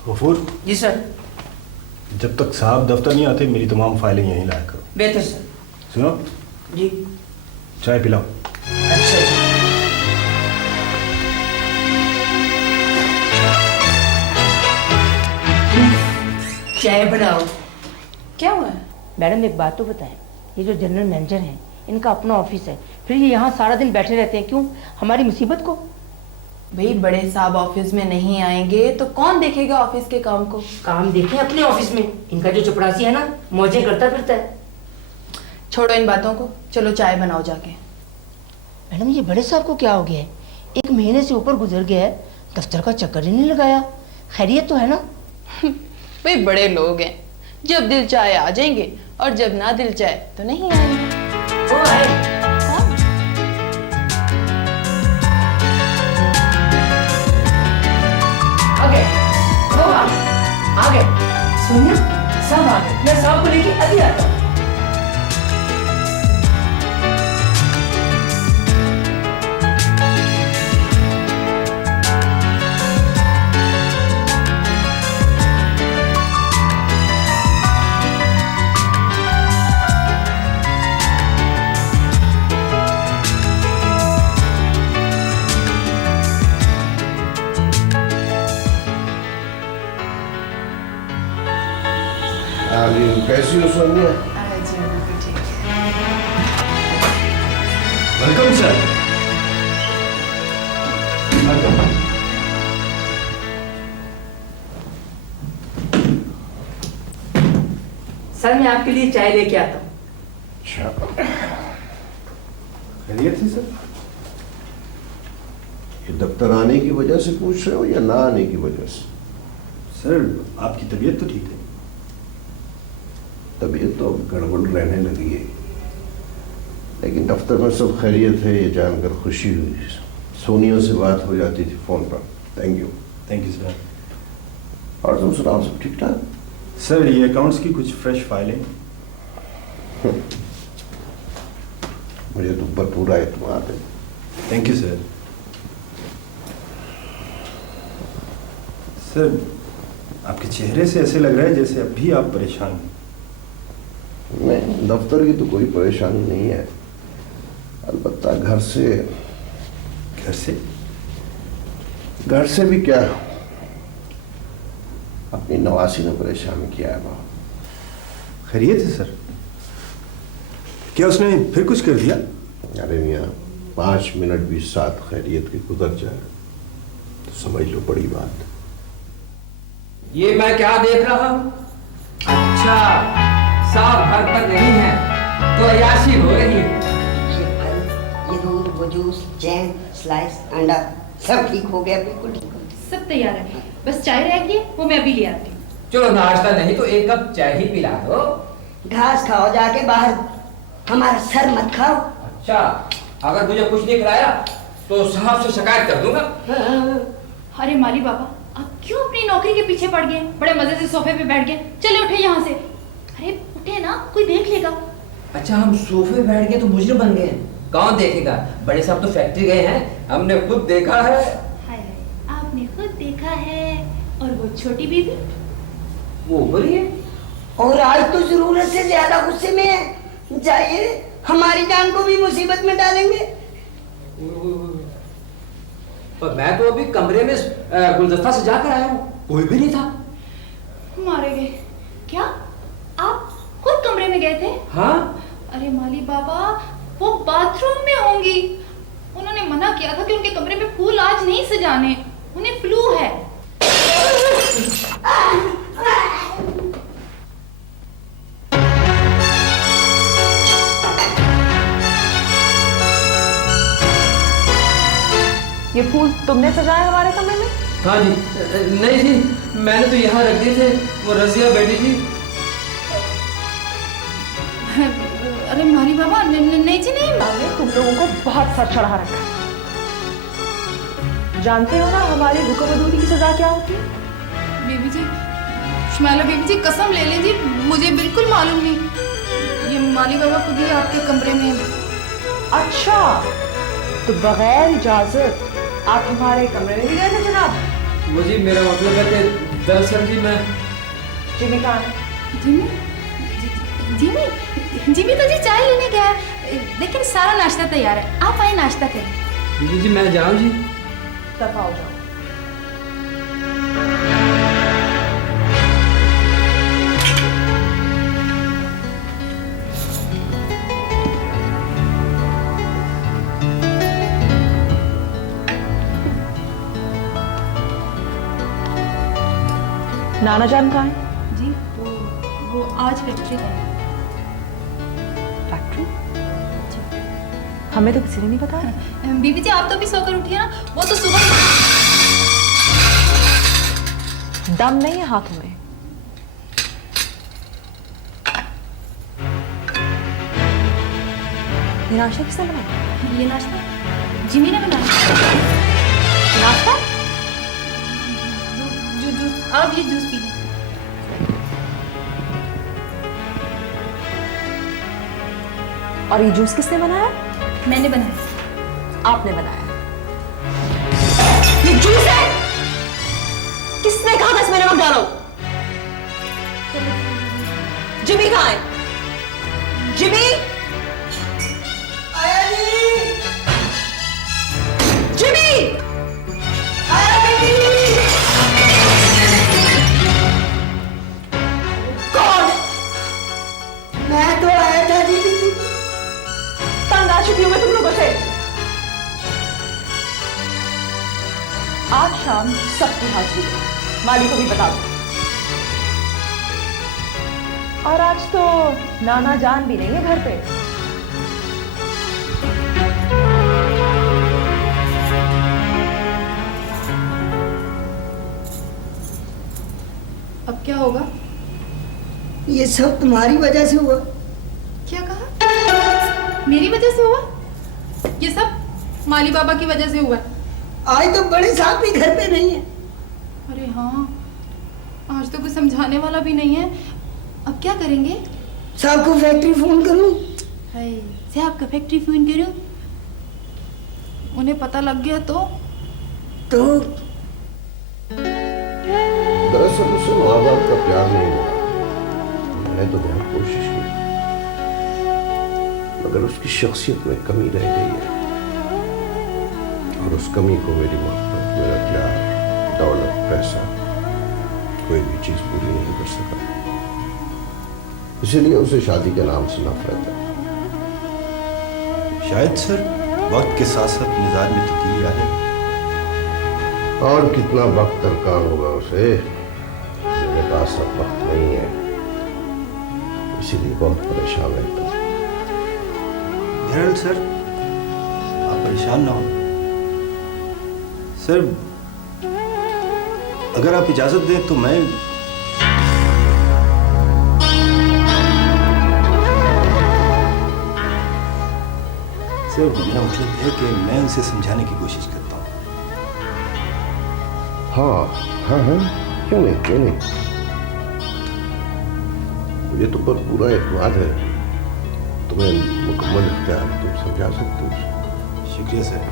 गफूर, जी sir. जब तक साहब दफ्तर नहीं आते मेरी तमाम फाइलें यहीं लाया करो। बेहतर सर। सुनो, जी। चाय पिलाओ। अच्छा जी। चाय बनाओ। क्या हुआ है? मैडम एक बात तो बताएं, ये जो जनरल मैनेजर हैं इनका अपना ऑफिस है, फिर ये यहाँ सारा दिन बैठे रहते हैं, क्यों? हमारी मुसीबत को। भाई बड़े साहब ऑफिस में नहीं आएंगे तो कौन देखेगा ऑफिस के काम को? काम देखें अपने ऑफिस में, इनका जो चपरासी है ना मौजें करता फिरता है। छोड़ो इन बातों को, चलो चाय बनाओ जाके। मैडम ये बड़े साहब को क्या हो गया है? 1 महीने से ऊपर गुजर गया है, दफ्तर का चक्कर ही नहीं लगाया। खैरियत तो है ना? भाई बड़े लोग हैं, जब दिल चाहे आ जाएंगे और जब ना दिल चाहे तो नहीं आएंगे। वो है। आ गए। सोनिया सब आ गए, मैं साहब को लेके अभी आता हूँ। कैसी हो सोनिया? Welcome sir. सर मैं आपके लिए चाय लेके आता हूँ। अच्छा, खैरियत थी सर? ये दफ्तर आने की वजह से पूछ रहे हो या ना आने की वजह से? सर आपकी तबीयत तो ठीक है? तबीयत तो अब गड़बड़ रहने लगी है, लेकिन दफ्तर में सब खैरियत है ये जानकर खुशी हुई। सोनिया से बात हो जाती थी फोन पर। Thank you. Thank you sir. और तुम सुनाओ, सब ठीक ठाक? सर ये अकाउंट्स की कुछ फ्रेश फाइलें। मुझे तुम पर पूरा एतमाद है। Thank you sir. सर आपके चेहरे से ऐसे लग रहा है जैसे अभी आप परेशान हैं। नहीं, दफ्तर की तो कोई परेशानी नहीं है, अलबत्ता घर से। घर से भी क्या, अपनी नवासी ने परेशान किया है बहुत। खैरियत है सर? क्या उसने फिर कुछ कर दिया? अरे मियाँ, 5 मिनट भी साथ खैरियत के गुजर जाए तो समझ लो बड़ी बात। ये मैं क्या देख रहा हूँ? अच्छा, साहब घर पर नहीं है तो अयाशी हो रही है। ये फल, ये दूध, वो जूस, जैम, स्लाइस, अंडा सब ठीक हो गया, बिल्कुल ठीक हो गया। सब तैयार है, बस चाय रह गई है, वो मैं अभी ले आती हूँ। चलो नाश्ता नहीं तो 1 कप चाय ही पिला दो। घास खाओ जाके बाहर, हमारा सर मत खाओ। अच्छा, अगर मुझे कुछ नहीं खिलाया तो साहब से शिकायत कर दूंगा। अरे माली बाबा, आप क्यों अपनी नौकरी के पीछे पड़ गए? बड़े मजे से सोफे पे बैठ गए, चले उठे यहाँ से। अरे उठे ना, कोई देख लेगा। अच्छा, हम सोफे बैठ गए तो मुजरिम बन गए? कौन देखेगा? बड़े साहब तो फैक्ट्री गए हैं, हमने खुद देखा है। हाय हाय, आपने खुद देखा है? और वो छोटी बीबी? वो बोलिए। और आज तो जरूरत से ज्यादा गुस्से में है, जाइए, हमारी जान को भी मुसीबत में डालेंगे। पर मैं तो अभी कमरे में गुलदस्ता सजा कर आया हूँ, कोई भी नहीं था। मारे गए क्या? आप खुद कमरे में गए थे? हाँ। अरे माली बाबा, वो बाथरूम में होंगी। उन्होंने मना किया था कि उनके कमरे में फूल आज नहीं सजाने, उन्हें फ्लू है। ये फूल तुमने सजाया हमारे कमरे में? हाँ जी। नहीं जी, मैंने तो यहाँ रख दिए थे, वो रजिया बेटी जी। अरे माली बाबा, नहीं जी नहीं। तुम लोगों को बहुत सर चढ़ा रखा है। जानते हो ना हमारी हुक्म अदूरी की सजा क्या होती है? बेबी जी, शुमाइला बेबी जी, कसम ले लीजिए, मुझे बिल्कुल मालूम नहीं। ये माली बाबा खुद ही आपके कमरे में। अच्छा, तो बगैर इजाजत आप हमारे कमरे में भी गए थे जनाब? मुझे मेरा मतलब है कि दरअसल जी मैं जिमी कहाँ है? जिमी जिमी जिमी तो जी चाय लेने गया है, लेकिन सारा नाश्ता तैयार है, आप आए नाश्ता करें। जी मैं जाऊँ जी? तब आओ जाओ। नाना जान कहाँ है? जी वो आज फैक्ट्री गए। फैक्ट्री? हमें तो किसी ने नहीं बताया। बीबी जी आप तो भी सोकर उठिए ना, वो तो सुबह दम नहीं है हाथों में। ये नाश्ता किसने बनाया? ये नाश्ता जिमी ने बनाया। नाश्ता? जूस, आप ये जूस पी लें। और ये जूस किसने बनाया? मैंने बनाया। आपने बनाया। ये जूस है? किसने कहा था इसमें नमक डालो? जिमी कहाँ है? जिमी? आया जी। जिमी! आया जी। कौन? मैं तो आया था जी। तंग आ चुकी हूं मैं तुम लोगों से। आज शाम सबकी हाजिरी है, माली को भी बता दो। और आज तो नाना जान भी नहीं है घर पे। अब क्या होगा? ये सब तुम्हारी वजह से हुआ। क्या कहा? मेरी वजह से हुआ? ये सब माली बाबा की वजह से हुआ है। आज तो बड़े साहब भी घर पे नहीं है। अरे हाँ, आज तो कुछ समझाने वाला भी नहीं है। अब क्या करेंगे? साहब को फैक्ट्री फोन करूं? हाय, साहब का फैक्ट्री फोन करूं? उन्हें पता लग गया तो दरअसल उसे माँ बाप का प्यार नहीं मिला। मैंने तो बहुत कोशिश की, मगर उसकी शख्सियत में कमी रह गई है। और उस कमी को मेरी मोहब्बत, मेरा प्यार, दौलत, पैसा, कोई भी चीज पूरी नहीं कर सका। इसीलिए उसे शादी के नाम से नफरत है। शायद सर वक्त के साथ साथ मिजाज में तब्दीली आ जाए। और कितना वक्त दरकार होगा उसे? मेरे पास अब वक्त नहीं है, इसीलिए बहुत परेशान रहता हूं। बहरहाल सर आप परेशान ना हो। सर अगर आप इजाजत दें तो मैं सर मेरा मतलब है कि मैं उसे समझाने की कोशिश करता हूँ। हाँ हाँ हाँ, क्यों नहीं क्यों नहीं। मुझे तुम पर पूरा एतमाद है, तुम्हें मुकम्मल इख्तियार है, तुम समझा सकते हो। शुक्रिया सर।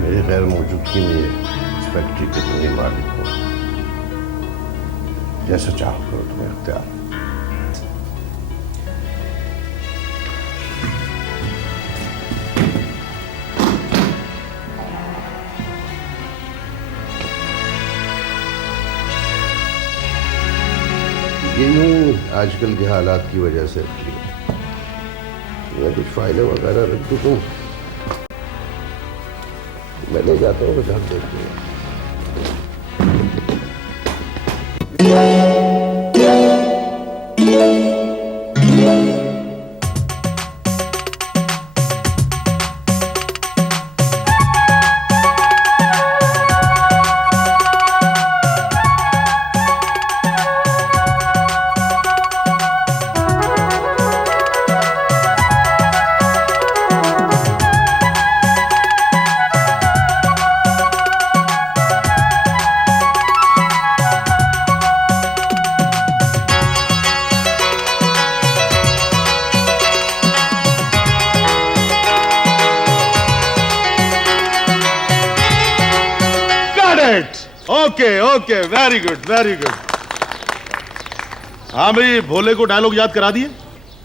मेरे गैर मौजूदगी में इस फैक्ट्री के तुम्हें मालिक हो, जैसा चाहो करो, तुम्हें इख्तियार। ये यूं आजकल के हालात की वजह से मैं कुछ फाइलें वगैरह रख दूं, तुम मैं ले जाता हूँ, घर देखते हैं। Okay, very good, very good. हाँ भाई, भोले को डायलॉग याद करा दिए।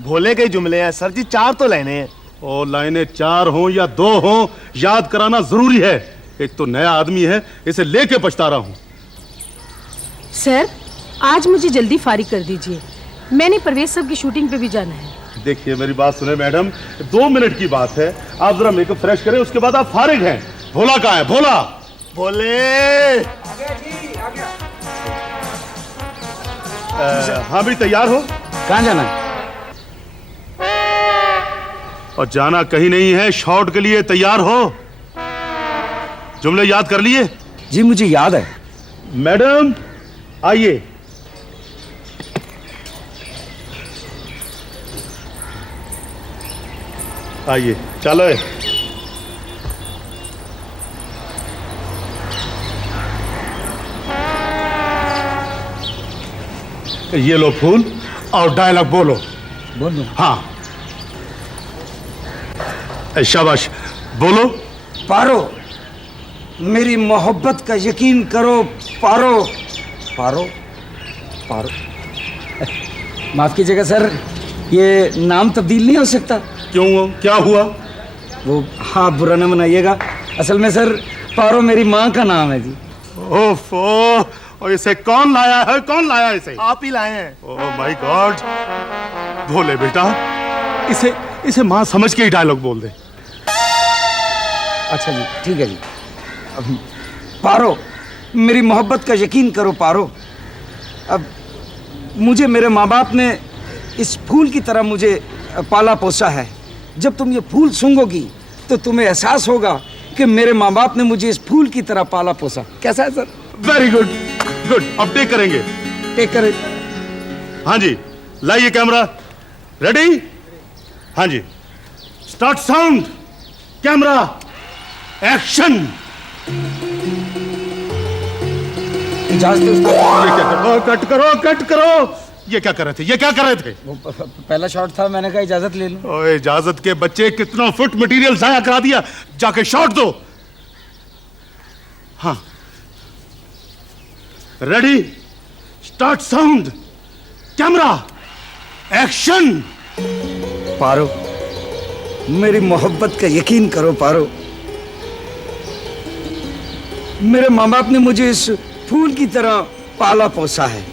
भोले के जुमले हैं सर जी, 4 तो लाइनें हैं। और लाइनें 4 हों या 2 हों, याद कराना जरूरी है। एक तो नया आदमी है, इसे लेके पछता रहा हूं। सर, आज मुझे जल्दी फारिग कर दीजिए, मैंने परवेज साहब की शूटिंग पे भी जाना है। देखिए मेरी बात सुने मैडम, 2 मिनट की बात है, आप जरा मेकअप फ्रेश करें, उसके बाद आप फारिग हैं। भोला कहाँ है? भोला, भोले हाँ भी तैयार हो? कहाँ जाना है? और जाना कहीं नहीं है, शॉट के लिए तैयार हो। जुमले याद कर लिए? जी मुझे याद है। मैडम आइए। आइए, चलो। ये लो फूल और डायलॉग बोलो। बोलो। हाँ, शाबाश, बोलो। पारो, मेरी मोहब्बत का यकीन करो पारो। पारो, पारो। माफ कीजिएगा सर, ये नाम तब्दील नहीं हो सकता? क्यों, क्या हुआ? वो, हाँ बुरा न मनाइएगा, असल में सर पारो मेरी माँ का नाम है जी। ओफो, और इसे कौन लाया है? कौन लाया है इसे? आप ही लाए हैं। Oh my God. भोले बेटा, इसे माँ समझ के ही डायलॉग बोल दे। अच्छा जी, ठीक है जी। अब पारो, मेरी मोहब्बत का यकीन करो पारो। अब मुझे मेरे माँ बाप ने इस फूल की तरह मुझे पाला पोसा है। जब तुम ये फूल सूंघोगी तो तुम्हें एहसास होगा कि मेरे माँ बाप ने मुझे इस फूल की तरह पाला पोसा। कैसा है सर? Very good, good. अब टेक करेंगे। टेक करें। हाँ जी, लाइए कैमरा। रेडी? हाँ जी, स्टार्ट साउंड, कैमरा, एक्शन। इजाजत ये क्या करो? कट करो, कट करो। ये क्या कर रहे थे? ये क्या कर रहे थे? वो पहला शॉट था, मैंने कहा इजाजत ले लूं। ओए इजाजत के बच्चे, कितना फुट मटेरियल जाया करा दिया। जाके शॉट दो। हाँ, ready, start sound, camera, action. Paro, मेरी मोहब्बत का यकीन करो पारो। मेरे माँ बाप ने मुझे इस फूल की तरह पाला पोसा है।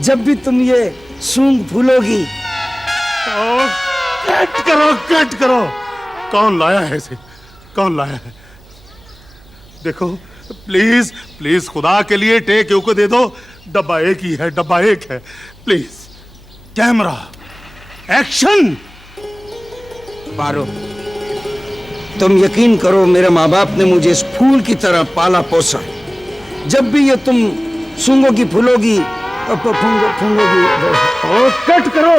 जब भी तुम ये सूंघ फूलोगी। कट करो, कट करो। कौन लाया है इसे? कौन लाया है? देखो प्लीज, प्लीज खुदा के लिए टेक को दे दो। डब्बा एक ही है, डब्बा एक है। Please, camera, action. पारो, तुम यकीन करो, मेरे माँ बाप ने मुझे इस फूल की तरह पाला पोसा है। जब भी ये तुम सूंघोगी फूलोगी, फूंगोगी। कट करो।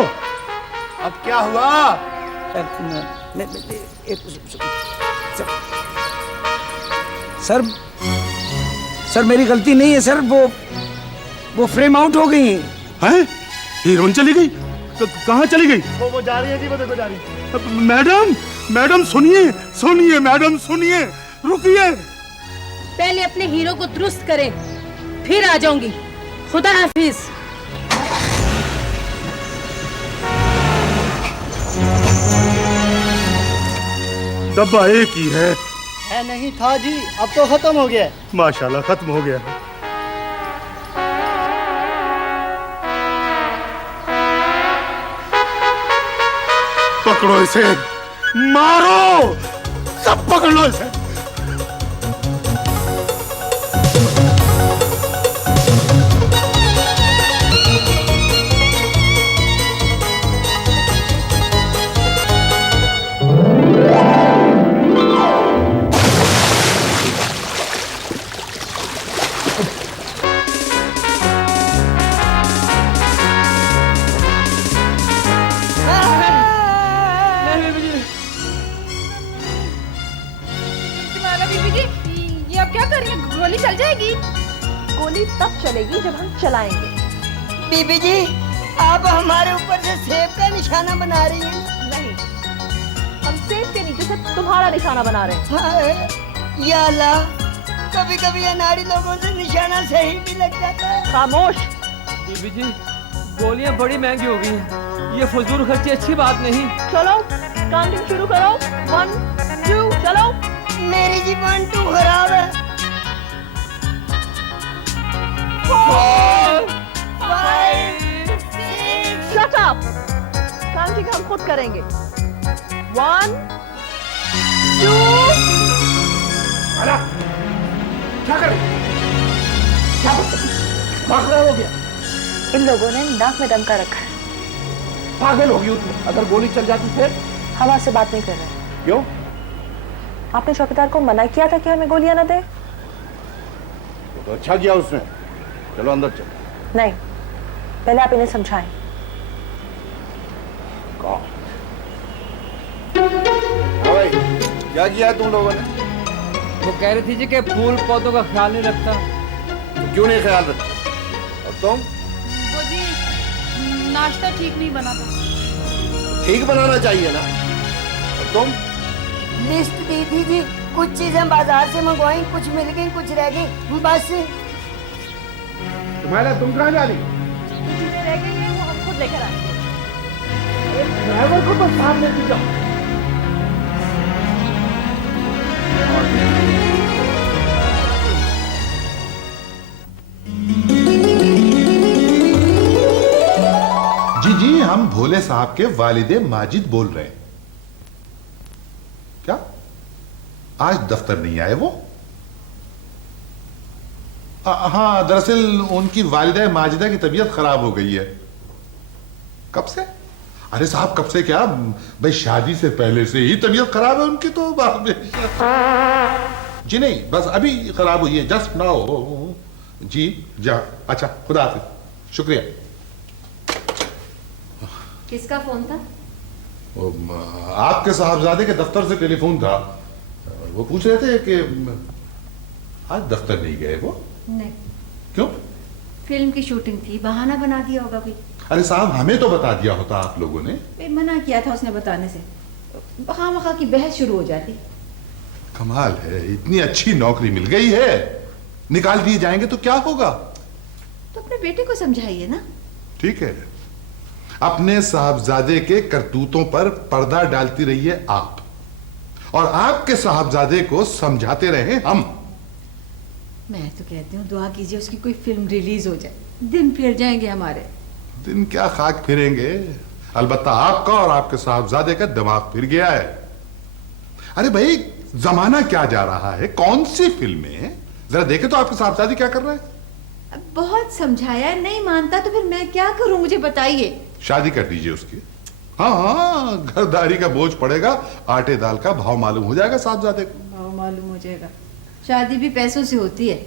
अब क्या हुआ? सर मेरी गलती नहीं है सर, वो फ्रेम आउट हो गई हैं? हीरोइन चली गई? कहाँ चली गई? वो जा रही है जी, वो देखो जा रही है। मैडम, मैडम सुनिए, सुनिए मैडम, सुनिए, रुकिए। पहले अपने हीरो को दुरुस्त करें, फिर आ जाऊंगी। खुदा हाफिज। डब्बा एक ही है। नहीं था जी, अब तो खत्म हो गया। माशाल्लाह, खत्म हो गया। पकड़ो इसे, मारो, सब पकड़ लो इसे। गोली चल जाएगी? गोली तब चलेगी जब हम चलाएंगे। बीबी जी, आप हमारे ऊपर से सेब का निशाना बना रही हैं। नहीं, हम सेब के नीचे से तुम्हारा निशाना बना रहे हैं। हाँ, या अल्लाह, कभी कभी अनाड़ी लोगों से निशाना सही भी लग जाता है। खामोश। बीबी जी, गोलियां बड़ी महंगी हो गई हैं। ये फजूल खर्ची अच्छी बात नहीं। चलो काउंटिंग शुरू करो। 1 2 चलो। मेरी जी 1 2 खराब है। 4 5 6 शट अप। काउंटिंग हम खुद करेंगे। 1 2 क्या करें? क्या पागल हो गया? इन लोगों ने नाक में दम का रखा है। पागल होगी उसमें। अगर गोली चल जाती फिर? हम आपसे बात नहीं कर रहे। क्यों? आपने चौकीदार को मना किया था कि हमें गोलियां न दे। तो अच्छा किया उसने। चलो अंदर चलो। नहीं, पहले आप इन्हें समझाएं। हाँ भाई, क्या किया है तुम लोगों ने? वो कह रही थी जी कि फूल पौधों का ख्याल नहीं रखता। तो क्यों नहीं ख्याल रखते? और तुम? वो जी नाश्ता ठीक नहीं बना था। ठीक बनाना चाहिए ना। और तुम? लिस्ट दी थी जी, कुछ चीजें बाजार से मंगवाई, कुछ मिल गई, कुछ रह गई, बस। तुम्हारा तुम कहाँ जा रही? चीजें रह गई हैं वो हम खुद लेकर आएंगे। ड्राइवर को तो सामने ले जाओ। जी जी, हम भोले साहब के वालिदे माजिद बोल रहे हैं। क्या आज दफ्तर नहीं आए वो? हाँ, दरअसल उनकी वालिदा माजिदा की तबीयत खराब हो गई है। कब से? अरे साहब, कब से क्या भाई, शादी से पहले से ही तबीयत खराब है उनकी तो। जी नहीं, बस अभी खराब हुई है, जस्ट नाउ। जी जा। अच्छा, खुदा हाफिज, शुक्रिया। किसका फोन था? आपके साहबजादे के दफ्तर से टेलीफोन था। वो पूछ रहे थे कि आज दफ्तर नहीं गए वो। नहीं। क्यों? फिल्म की शूटिंग थी, बहाना बना दिया होगा कोई। अरे साहब, हमें तो बता दिया होता आप लोगों ने। मना किया था उसने बताने से। खामखा की बहस शुरू हो जाती। कमाल है, इतनी अच्छी नौकरी मिल गई है, निकाल दिए जाएंगे तो क्या होगा? तो अपने बेटे को समझाइए ना। ठीक है, अपने साहबजादे के करतूतों पर पर्दा डालती रहिए आप, और आपके साहबजादे को समझाते रहे हम। मैं तो कहती हूँ दुआ कीजिए उसकी कोई फिल्म रिलीज हो जाए, दिन फिर जाएंगे हमारे। दिन क्या खाक फिरेंगे, अलबत्ता आपका और आपके साहबजादे का दिमाग फिर गया है। अरे भाई, जमाना क्या जा रहा है, कौन सी फिल्में, जरा देखे तो आपके साहबजादे क्या कर रहे हैं। बहुत समझाया, नहीं मानता तो फिर मैं क्या करूं, मुझे बताइए। शादी कर दीजिए उसकी। हाँ हाँ, घरदारी का बोझ पड़ेगा, आटे दाल का भाव मालूम हो जाएगा साहबजादे को। भाव मालूम हो जाएगा, शादी भी पैसों से होती है।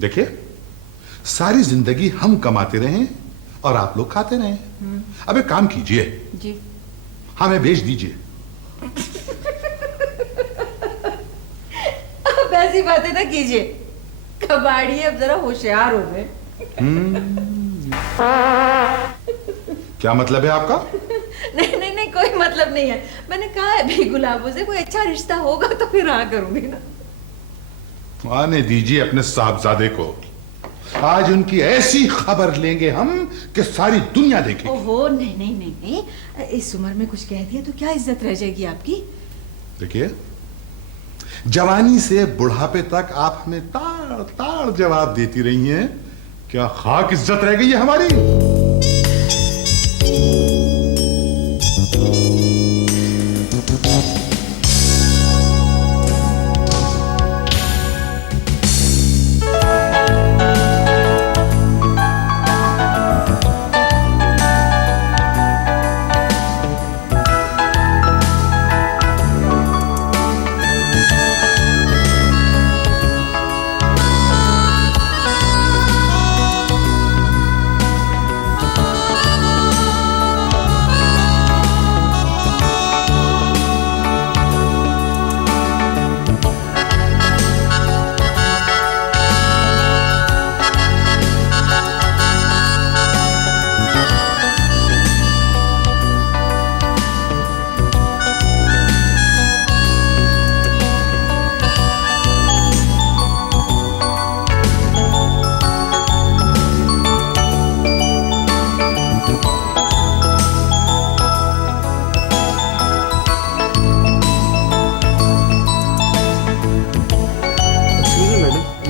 देखिए, सारी जिंदगी हम कमाते रहे और आप लोग खाते रहे। अब एक काम कीजिए जी, हमें भेज दीजिए। अब ऐसी बातें ना कीजिए, कबाड़ी अब जरा होशियार हो गए। क्या मतलब है आपका? नहीं नहीं नहीं, कोई मतलब नहीं है। मैंने कहा है भी गुलाबों से कोई अच्छा रिश्ता होगा तो फिर हाँ करूंगी ना। आने दीजिए अपने साहबजादे को, आज उनकी ऐसी खबर लेंगे हम कि सारी दुनिया देखेगी। ओहो, नहीं नहीं नहीं नहीं, इस उम्र में कुछ कह दिया तो क्या इज्जत रह जाएगी आपकी। देखिए, जवानी से बुढ़ापे तक आप हमें ताड़ ताड़ जवाब देती रही हैं, क्या खाक इज्जत रह गई है हमारी?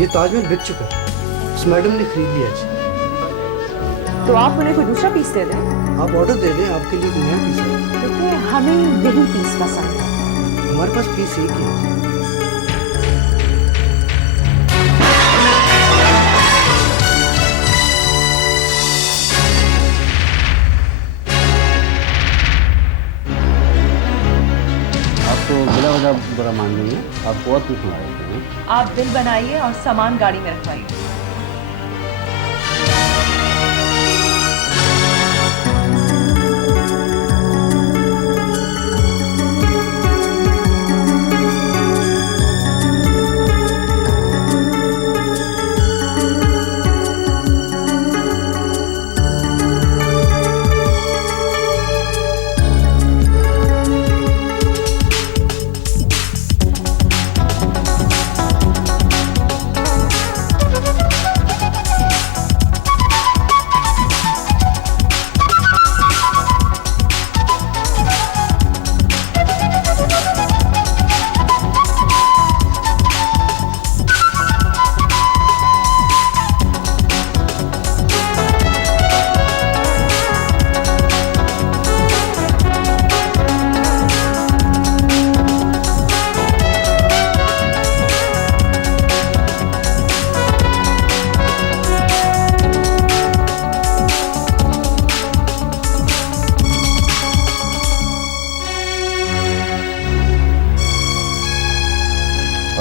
ये ताजमहल बिक चुका है, इस मैडम ने खरीद लिया जी। तो आप उन्हें कोई दूसरा पीस दे दें। आप ऑर्डर दे दें, आपके लिए एक नया पीस है। देखिए हमें यही पीस पसंद है। हमारे पास पीस एक ही है। आपको बिला वजह बुरा मान रही है, आपको और कुछ सुना देते हैं। आप बिल बनाइए और सामान गाड़ी में रखवाइए।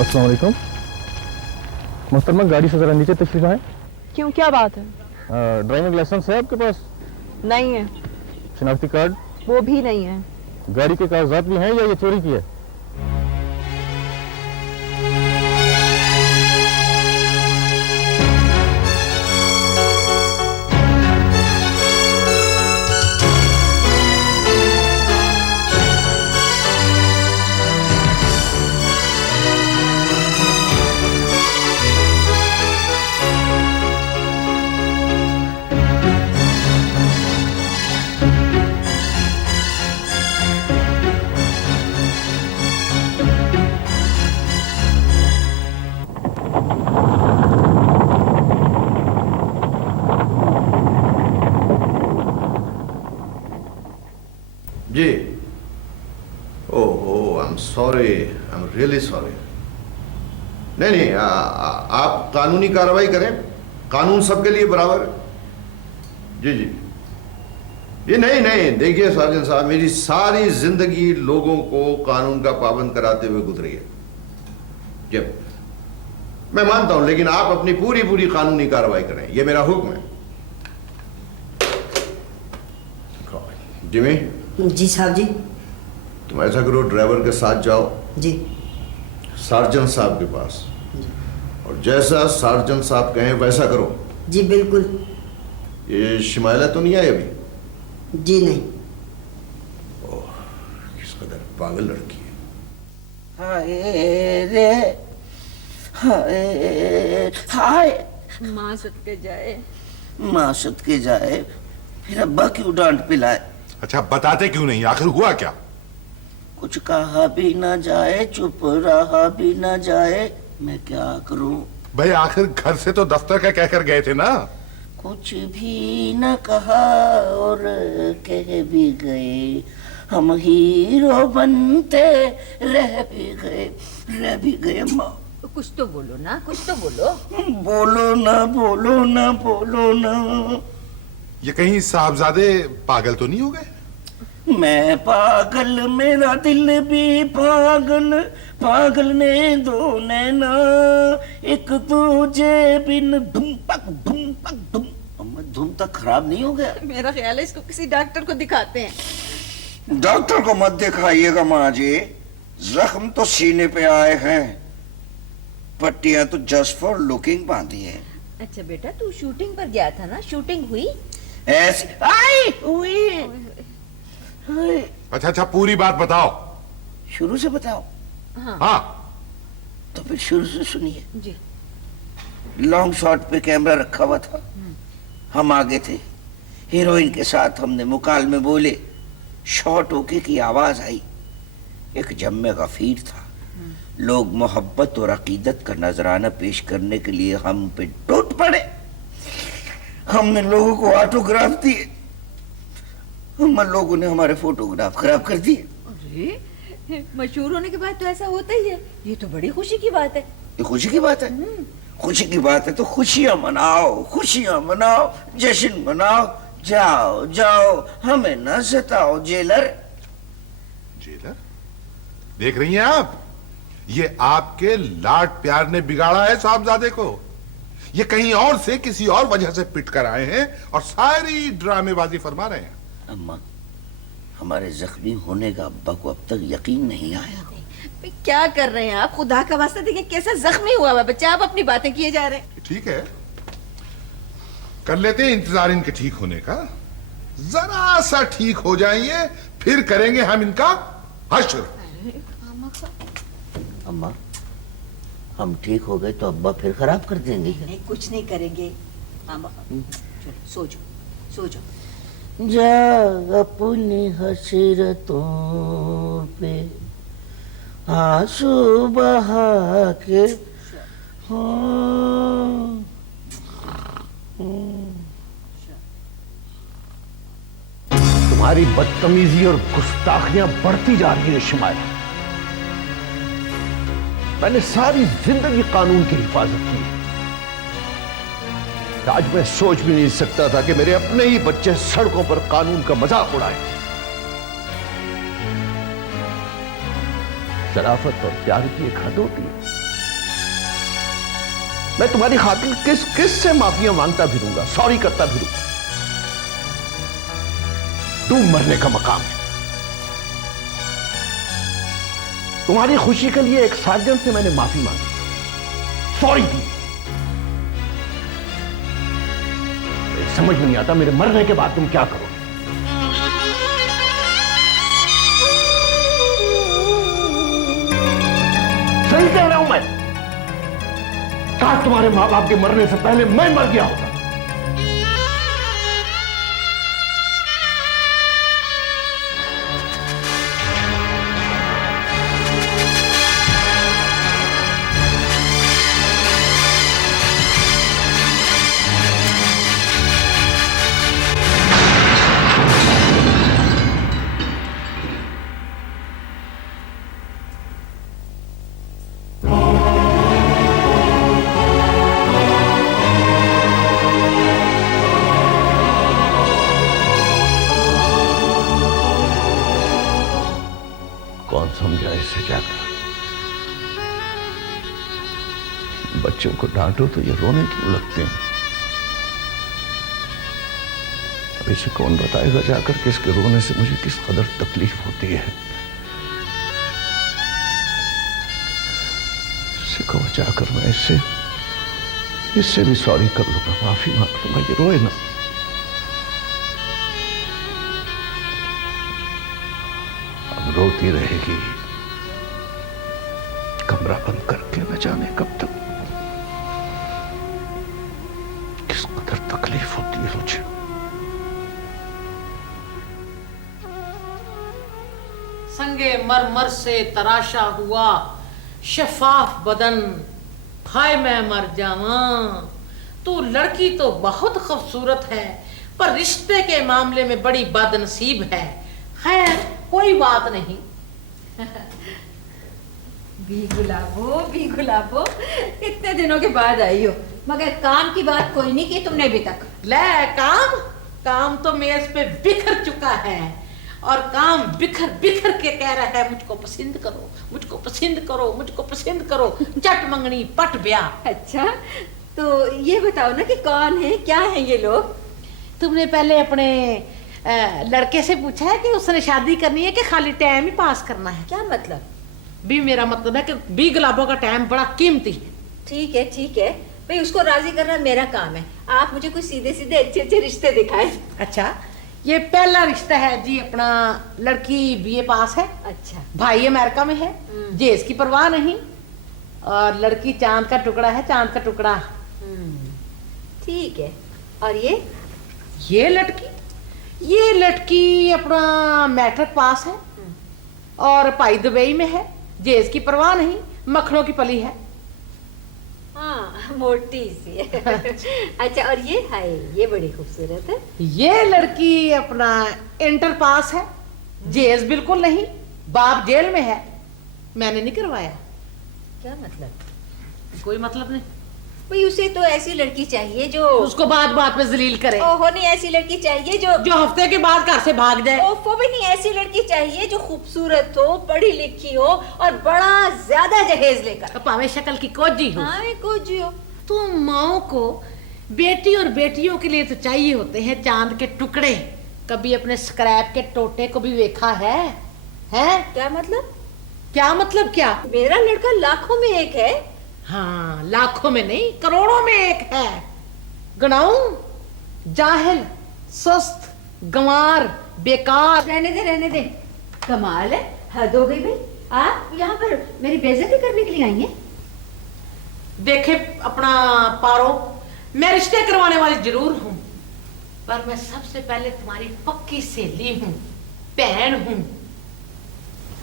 अस्सलाम वालेकुम। मोहतरमा गाड़ी से जरा नीचे तशरीफ आए। क्यों, क्या बात है? ड्राइविंग लाइसेंस है आपके पास? नहीं है। शनाख्ती कार्ड? वो भी नहीं है। गाड़ी के कागजात भी हैं या ये चोरी की है? जी, oh I am sorry, I am really sorry. नहीं नहीं, आप कानूनी कार्रवाई करें, कानून सबके लिए बराबर। जी जी जी, नहीं नहीं, देखिए सार्जन साहब, मेरी सारी जिंदगी लोगों को कानून का पाबंद कराते हुए गुजरी है। जब मैं मानता हूं, लेकिन आप अपनी पूरी पूरी कानूनी कार्रवाई करें, यह मेरा हुक्म है। जिमी। जी साहब जी। तुम ऐसा करो, ड्राइवर के साथ जाओ जी सार्जन साहब के पास, और जैसा सार्जन साहब कहें वैसा करो। जी बिल्कुल। ये शिमाइला तो नहीं आई अभी? जी नहीं। ओह, किस कदर पागल लड़की है। हाय रे, हाय हाय। माँ सदके जाए। माँ सदके जाए, फिर अब्बा क्यों डांट पिलाए? अच्छा, बताते क्यों नहीं, आखिर हुआ क्या? कुछ कहा भी ना जाए, चुप रहा भी ना जाए, मैं क्या करूं? भाई आखिर घर से तो दफ्तर का कहकर गए थे ना? कुछ भी न कहा और कह भी गए, हम हीरो बनते रह भी गए माँ। कुछ तो बोलो ना, कुछ तो बोलो। बोलो ना, बोलो ना, बोलो ना। ये कहीं साहबजादे पागल तो नहीं हो गए? मैं पागल, मेरा दिल भी पागल, पागल ने दो नैना, एक दूजे बिन धुम पक धुम पक धुम। धुम तक खराब नहीं हो गया? मेरा ख्याल है इसको किसी डॉक्टर को दिखाते हैं। डॉक्टर को मत दिखाइएगा माँ जी, जख्म तो सीने पे आए हैं, पट्टियां तो जस्ट फॉर लुकिंग बांधी है। अच्छा बेटा, तू शूटिंग पर गया था ना, शूटिंग हुई? ऐसी आई हुई। अच्छा अच्छा, पूरी बात बताओ। शुरू से बताओ? हाँ। तो फिर शुरू से सुनिए जी। लॉन्ग शॉट पे कैमरा रखा हुआ था, हम आगे थे, हीरोइन के साथ हमने मुकाल में बोले, शॉट होके की आवाज आई, एक जम्मे गफीर था, लोग मोहब्बत और अकीदत का नजराना पेश करने के लिए हम पे टूट पड़े। हमने लोगों को ऑटोग्राफ दिए, हम लोगों ने हमारे फोटोग्राफ खराब कर दिए। अरे मशहूर होने के बाद तो ऐसा होता ही है, ये तो बड़ी खुशी की बात है। ये खुशी की बात है? खुशी की बात है तो खुशियां मनाओ, खुशियां मनाओ, जश्न मनाओ। जाओ जाओ, हमें न सताओ जेलर। जेलर? देख रही हैं आप, ये आपके लाड प्यार ने बिगाड़ा है साहबजादे को। ये कहीं और से किसी और वजह से पिट कर आए हैं और सारी ड्रामेबाजी फरमा रहे हैं। अम्मा, हमारे जख्मी होने का अब्बा को अब तक यकीन नहीं आया। क्या कर रहे हैं आप? खुदा का वास्ता देखिए कैसा जख्मी हुआ है बच्चा, आप अपनी बातें किए जा रहे हैं। ठीक है, कर लेते हैं इंतजार इनके ठीक होने का। जरा सा ठीक हो जाएंगे फिर करेंगे हम इनका हश्र। अम्मा, हम ठीक हो गए तो अब्बा फिर खराब कर देंगे। नहीं, कुछ नहीं करेंगे। चलो सो जाओ, सो जाओ। जा अपनी हसरतों पे आंसू बहा के। तुम्हारी बदतमीजी और गुस्ताखियां बढ़ती जा रही है शुमाइला। मैंने सारी जिंदगी कानून की हिफाजत की, आज मैं सोच भी नहीं सकता था कि मेरे अपने ही बच्चे सड़कों पर कानून का मजाक उड़ाए। शराफत और प्यार की एक हद होती है। मैं तुम्हारी खातिर किस किस से माफिया मांगता फिरूंगा, सॉरी करता फिरूंगा। तू मरने का मकाम है। तुम्हारी खुशी के लिए एक सार्जन से मैंने माफी मांगी, सॉरी दी। समझ में नहीं आता मेरे मरने के बाद तुम क्या करो। सही कह रहा हूं मैं। काश तुम्हारे मां बाप के मरने से पहले मैं मर गया होता। समझाए इसे जाकर। बच्चों को डांटो तो ये रोने क्यों लगते हैं। अब इसे कौन बताएगा जाकर कि इसके रोने से मुझे किस कदर तकलीफ होती है। इसे कहो जाकर मैं इससे भी सॉरी कर लूंगा, माफी मांग लूंगा, ये रोए ना। अब रोती रहेगी कमरा बंद करके, न जाने कब तक। किस कदर तकलीफ होती है मुझे। संगे मरमर से तराशा हुआ शफाफ बदन, हाय मैं मर जावां। तू लड़की तो बहुत खूबसूरत है, पर रिश्ते के मामले में बड़ी बदनसीब है। खैर कोई बात नहीं। भी गुलाबो, इतने दिनों के बाद आई हो, मगर काम की बात कोई नहीं की तुमने अभी तक। ले काम तो मेज पे बिखर चुका है, और काम बिखर बिखर के कह रहा है मुझको पसंद करो, मुझको पसंद करो, मुझको पसंद करो। चट मंगनी पट ब्याह। अच्छा तो ये बताओ ना कि कौन है, क्या है ये लोग। तुमने पहले अपने लड़के से पूछा है कि उसने शादी करनी है कि खाली टाइम ही पास करना है। क्या मतलब? भी मेरा मतलब है कि बी गुलाबों का टाइम बड़ा कीमती है। ठीक है भाई, उसको राजी करना मेरा काम है। आप मुझे कुछ सीधे सीधे अच्छे रिश्ते दिखाए। अच्छा, ये पहला रिश्ता है जी अपना। लड़की बीए पास है। अच्छा। भाई अमेरिका में है, जेस की परवाह नहीं, और लड़की चांद का टुकड़ा है, चांद का टुकड़ा। ठीक है। और ये लड़की अपना मैट्रिक पास है और भाई दुबई में है, जेस की परवाह नहीं, मक्खनों की पली है। हाँ मोटी सी अच्छा, और ये है, ये बड़ी खूबसूरत है। ये लड़की अपना इंटर पास है, जेल बिल्कुल नहीं, बाप जेल में है, मैंने नहीं करवाया। क्या मतलब? कोई मतलब नहीं भाई, उसे तो ऐसी लड़की चाहिए जो उसको बात बात पे जलील करे। ओहो नहीं, ऐसी लड़की चाहिए जो हफ्ते के बाद घर से भाग जाए। ओहो भी नहीं, ऐसी लड़की चाहिए जो खूबसूरत हो, पढ़ी लिखी हो और बड़ा ज्यादा जहेज लेकर। पावे शक्ल की कोजी हो। हाँ कोजी हो। तो माओ को बेटी और बेटियों के लिए तो चाहिए होते हैं चांद के टुकड़े। कभी अपने स्क्रैप के टोटे को भी देखा है? क्या मतलब? क्या मतलब क्या? मेरा लड़का लाखों में एक है। हाँ, लाखों में नहीं, करोड़ों में एक है। गनाऊं? जाहिल, सुस्त, गंवार, बेकार। रहने दे। कमाल है, हद हो गई भाई। आप यहाँ पर मेरी बेइज्जती करने के लिए आई हैं? देखे अपना पारो, मैं रिश्ते करवाने वाली जरूर हूं, पर मैं सबसे पहले तुम्हारी पक्की सहेली हूं, बहन हूं।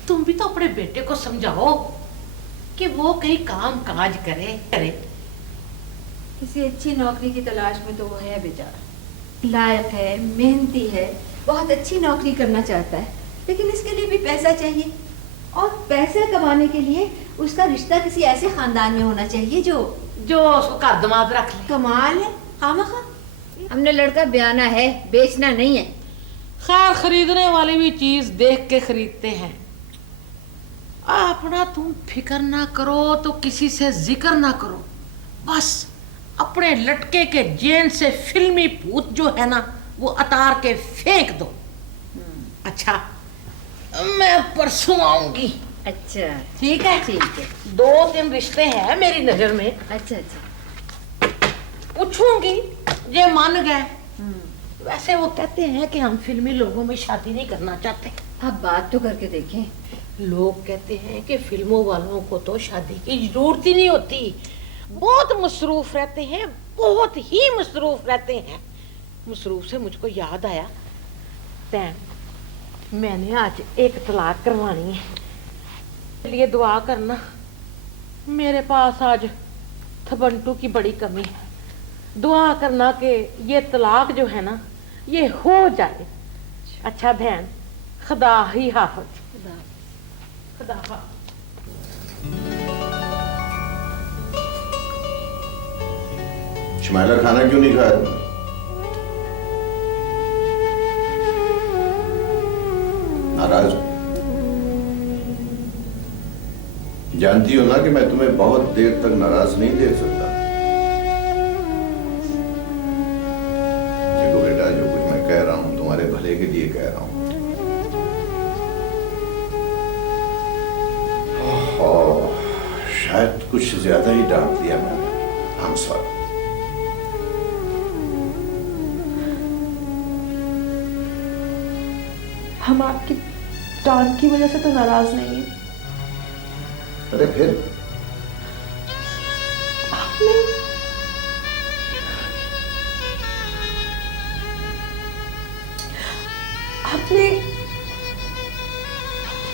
तुम भी तो अपने बेटे को समझाओ कि वो कहीं काम काज करे। किसी अच्छी नौकरी की तलाश में तो वो है बेचारा, लायक है, मेहनती है, बहुत अच्छी नौकरी करना चाहता है, लेकिन इसके लिए भी पैसा चाहिए, और पैसे कमाने के लिए उसका रिश्ता किसी ऐसे खानदान में होना चाहिए जो उसको घर दमाद रख ले। कमाल है, खामखा। हमने लड़का ब्याना है, बेचना नहीं है। खैर, खरीदने वाली भी चीज देख के खरीदते हैं। अपना तुम फिक्र ना करो तो किसी से जिक्र ना करो, बस अपने लटके के जेन से फिल्मी भूत जो है ना वो अतार के फेंक दो। अच्छा, मैं परसों आऊंगी। अच्छा ठीक है। 2-3 रिश्ते हैं मेरी नजर में। अच्छा पूछूंगी, ये मान गए। वैसे वो कहते हैं कि हम फिल्मी लोगों में शादी नहीं करना चाहते। आप बात तो करके देखें। लोग कहते हैं कि फिल्मों वालों को तो शादी की जरूरत ही नहीं होती, बहुत मसरूफ रहते हैं, बहुत ही मसरूफ रहते हैं। मसरूफ से मुझको याद आया, मैंने आज एक तलाक करवानी है, लिए दुआ करना। मेरे पास आज थबंटू की बड़ी कमी है, दुआ करना कि ये तलाक जो है ना ये हो जाए। अच्छा बहन, खुदा ही हाफिज। खुदा शमाइला, खाना क्यों नहीं खाया तुमने? नाराज हो? जानती हो ना कि मैं तुम्हें बहुत देर तक नाराज नहीं देख सकता। देखो बेटा, जो कुछ मैं कह रहा हूं तुम्हारे भले के लिए कह रहा हूं। शायद कुछ ज्यादा ही डांट दिया मैंने। I'm sorry। हम आपकी डांट की वजह से तो नाराज नहीं है। अरे फिर आपने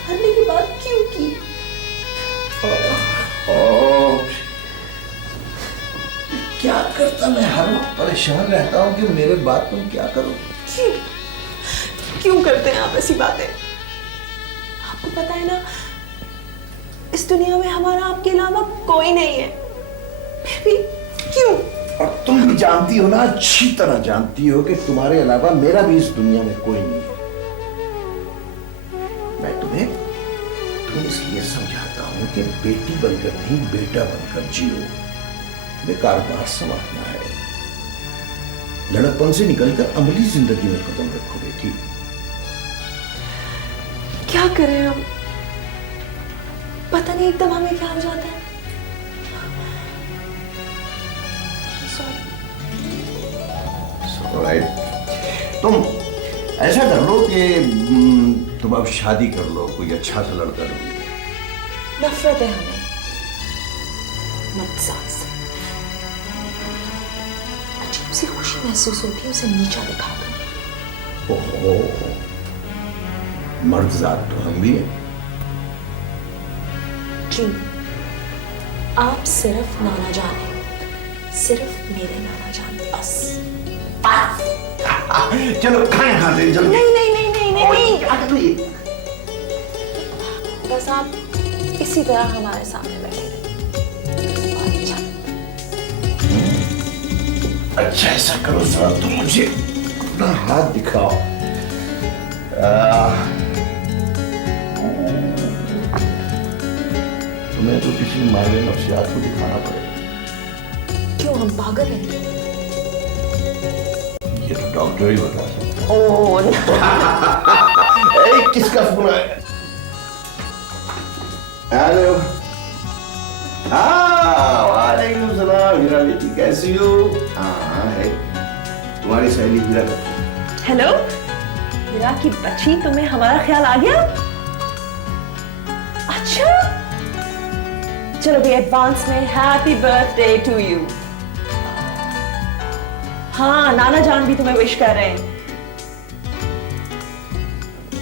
मरने की बात क्यों की? क्या करता, मैं हर वक्त परेशान रहता हूँ कि मेरे बात तुम क्या करो। क्यों करते हैं आप ऐसी बातें? आपको पता है ना, इस दुनिया में हमारा आपके अलावा कोई नहीं है, फिर भी क्यों? और तुम भी जानती हो ना, अच्छी तरह जानती हो कि तुम्हारे अलावा मेरा भी इस दुनिया में कोई नहीं है। मैं तुम्हें इसलिए समझाता हूं कि बेटी बनकर नहीं, बेटा बनकर जियो। तुम्हें कारोबार संभालना है, लड़कपन से निकलकर अमली जिंदगी में कदम रखो बेटी। क्या करें हम? पता नहीं एकदम हमें क्या हो जाता है। Right। तुम ऐसा कर लो कि तुम अब शादी कर लो, कोई अच्छा सा लड़का ढूंढो। नफरत है हमें मत्सात से, अजीब सी खुशी महसूस होती है उसे नीचा दिखाकर। ओहो, मर्द जात तो हम भी हैं। जी, आप सिर्फ नाना जान हैं, सिर्फ मेरे नाना जान, बस। चलो खाना खाते हैं जल्दी। नहीं नहीं नहीं नहीं नहीं, नहीं। क्या कर रही है? बस आप इसी तरह हमारे सामने बैठे रहिए। अच्छा ऐसा करो जरा, तुम मुझे अपना हाथ दिखाओ। तुम्हें तो किसी मायने नफ्सियात को दिखाना पड़ेगा। क्यों, हम पागल हैं? ये तो डॉक्टर ही बता सकता। ओह किसका फोन आया? हेलो। हाँ, वालेकुम सलाम। हीरा बेटी कैसी हो? हाँ है, तुम्हारी सहेली हीरा। हेलो हीरा की बच्ची, तुम्हें हमारा ख्याल आ गया? अच्छा, चलो भी एडवांस में हैप्पी बर्थडे टू यू। हाँ, नाना जान भी तुम्हें विश कर रहे हैं।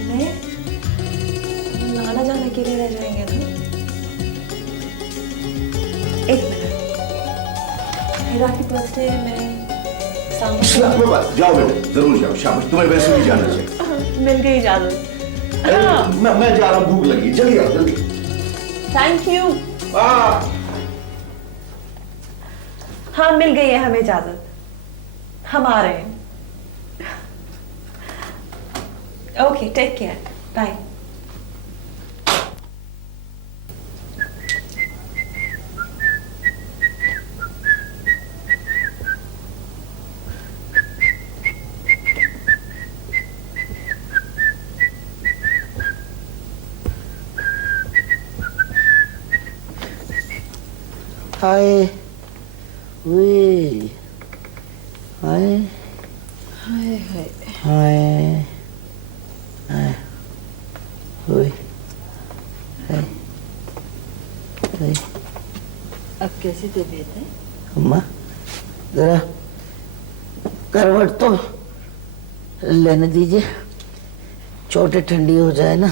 मैं नाना जान अकेले रह जाएंगे ना? एक मिनट, हीरा की बर्थडे में जाओ बेटे, जरूर जाओ। शाबाश, तुम्हें वैसे भी जाना चाहिए। मिल गई इजाजत। मैं जा रहा हूँ, भूख लगी। जल्दी आओ जल्दी। Thank you. हाँ, मिल गई है हमें इजाजत, हम आ रहे हैं। Okay, take care, bye. हाय, वे, हाय, हाय हाय हाय, हाय, वे, हाय, हाय। अब कैसी तबीयत है? अम्मा, जरा करवट तो लेने दीजिए। चोटें ठंडी हो जाए ना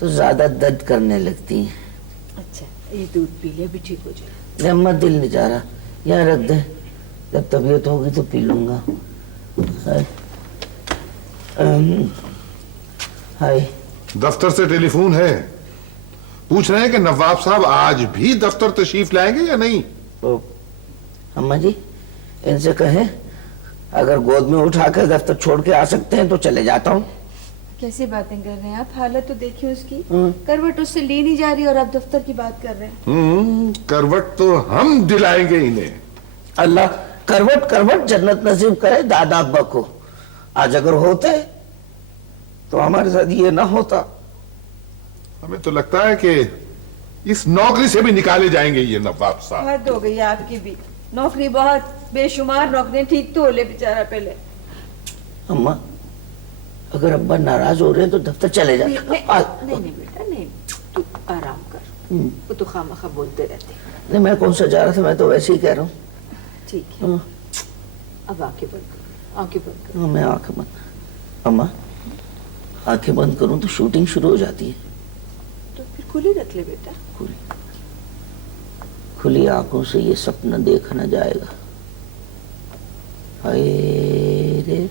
तो ज्यादा दर्द करने लगती हैं। अच्छा, ये दूध पी ले, भी ठीक हो जाए। अम्मा, दिल नहीं जा रहा, यहाँ रख दे, जब तबीयत होगी तो पी लूंगा। हाय, हाय। दफ्तर से टेलीफोन है, पूछ रहे हैं कि नवाब साहब आज भी दफ्तर तशरीफ लाएंगे या नहीं। अम्मा जी, इनसे कहें अगर गोद में उठाकर दफ्तर छोड़ के आ सकते हैं तो चले जाता हूँ। कैसी बातें कर रहे हैं आप? हालत तो देखिए उसकी, करवट उससे ली नहीं जा रही और आप दफ्तर की बात कर रहे हैं। करवट तो हम दिलाएंगे इन्हें। अल्लाह करवट करवट जन्नत नसीब करे दादा अब्बा को। आज अगर होते तो हमारे साथ ये ना होता। हमें तो लगता है कि इस नौकरी से भी निकाले जाएंगे ये नवाब साहब। हद हो गई आपकी भी, नौकरी बहुत बेशुमार नौकरियां, ठीक तो हो ले बेचारा पहले। अम्मा, अगर अब्बा नाराज हो रहे हैं तो दफ्तर चले जाते। नहीं बेटा नहीं, तू आराम कर, वो तो खामखा बोलते रहते हैं। नहीं, मैं कौन सा जा रहा था, मैं तो वैसे ही कह रहा हूँ। ठीक है, अब आंखें बंद करो, आंखें बंद करो। मैं आंखें बंद, अम्मा आंखें बंद करूं तो शूटिंग शुरू हो जाती है। तो फिर खुली रख ले बेटा। खुली आंखों से ये सपना देखा न जाएगा। हाय रे,